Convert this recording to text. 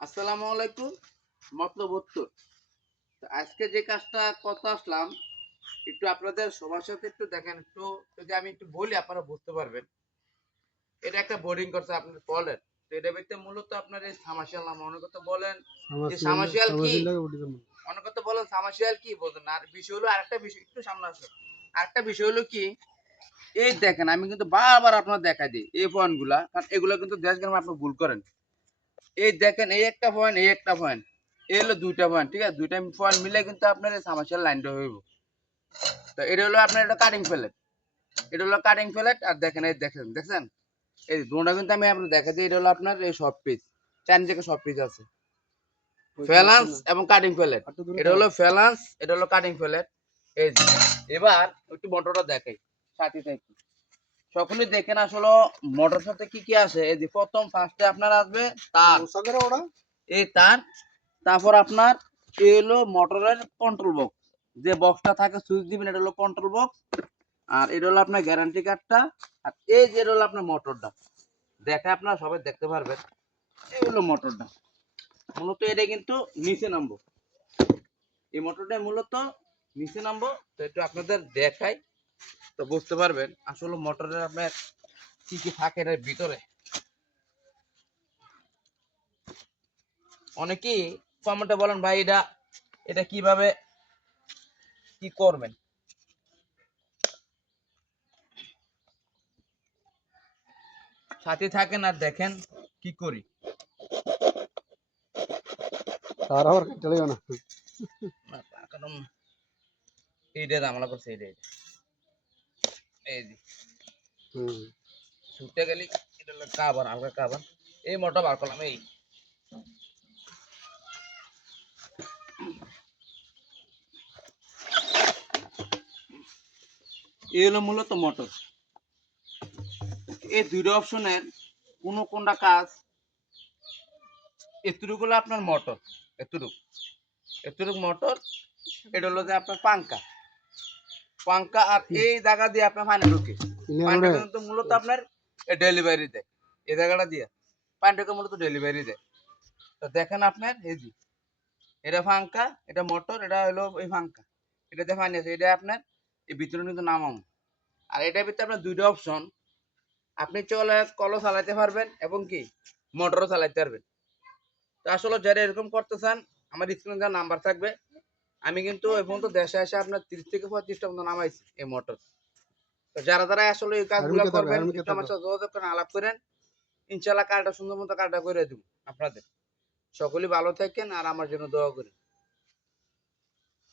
আসসালামু আলাইকুম। মতলব উত্তর। তো আজকে যে কাজটা করতে আসলাম, একটু আপনাদের সবার সাথে একটু দেখেন, একটু যদি আমি একটু বলি আপনারা বুঝতে পারবেন। এটা একটা বোর্ডিং করছে আপনার কলের। তো এটা ভিতরে মূলত আপনার এই সামাসিয়াল নাম অনেক কথা বলেন যে সামাসিয়াল কি? অনেক কথা বলেন সামাসিয়াল কি বলতেন। আর বিষয় হলো আরেকটা বিষয় একটু সামনে আসুন। আরেকটা বিষয় হলো কি? এই দেখেন আমি কিন্তু বারবার আপনার দেখাই দিই এই পয়েন্টগুলা। কারণ এগুলো কিন্তু দেশ গ্রামে আপনি ভুল করেন। এই দেখেন এই একটা পয়েন্ট এই একটা পয়েন্ট এই হলো দুইটা পয়েন্ট ঠিক আছে দুইটা পয়েন্ট মিলে কিন্তু আপনার এই সামাসিয়াল লাইনটা হইব তো এটা হলো আপনার এটা কাটিং প্লেট এটা হলো কাটিং প্লেট আর দেখেন এই দেখেন এই দুটোটা কিন্তু আমি আপনার দেখা দিই এটা হলো আপনার এই সব পিস চার থেকে সব পিস আছে ফ্যালান্স এবং কাটিং প্লেট এটা হলো ফ্যালান্স এটা হলো কাটিং প্লেট এই যে। এবার একটু মোটরটা দেখাই সাথে থেকে সকলে দেখেন আসলে মোটর সাথে কি কি আছে এই যে প্রথম ফার্স্টে আপনার আসবে তার এই তার তারপর আপনার এই হলো মোটরের কন্ট্রোল বক্স যে বক্সটা থাকে সুইচ দিবেন এটা হলো কন্ট্রোল বক্স আর এটা হলো আপনার গ্যারান্টি কার্ডটা আর এই যে এটা হলো আপনার মোটরটা দেখে আপনারা সবাই দেখতে পারবেন এই হলো মোটরটা মূলত এটা কিন্তু নিচে নামবো এই মোটরটা মূলত নিচে নামবো তো একটু আপনাদের দেখাই তো বুঝতে পারবেন আসলে মোটরের আপনার কি কি থাকে এর ভিতরে অনেকেই কমেন্টে বলেন ভাই এটা এটা কিভাবে কি করবেন সাথে থাকেন আর দেখেন কি করি কারণ এইটা জামালা করছে এইটা এই যে ছুটে গেলি এটা হলো কাবার হালকা কাবার এই মোটর বার করলাম এই হলো মূলত মোটর এই দুটো অপশনের কোনটা কাজ এতটুকু হলো আপনার মোটর এতটুকু মোটর এটা হলো যে আপনার পাঙ্কা আর এই জায়গা দিয়ে আপনার পানি ঢুকে পানিটা কিন্তু মূলত আপনার ডেলিভারি দেয় এই জায়গাটা দিয়ে পানিটাকে মূলত ডেলিভারি দেয় তো দেখেন আপনার এই যে এটা ফাঙ্কা এটা মোটর এটা হলো এই ফাঙ্কা এটাতে পানি আছে এটা আপনার এই ভিতরে কিন্তু নামানো আর এটার ভিতরে আপনার দুইটা অপশন আপনি চলে কলও চালাতে পারবেন এবং কি মোটরও চালাতে পারবেন তো আসলে যারা এরকম করতে চান আমার স্ক্রিনে যা নাম্বার থাকবে আমি কিন্তু এই পর্যন্ত দেশে এসে আপনার 30 থেকে 35টা মতো নামাইছি এই মোটর তো যারা আসলে এই কাজগুলো করবেন একটু আমার সাথে যোগাযোগ করেন আলাপ করেন ইনশাল্লাহ কাজটা সুন্দর মতো কাজটা করে দেবো আপনাদের সকলেই ভালো থাকেন আর আমার জন্য দোয়া করেন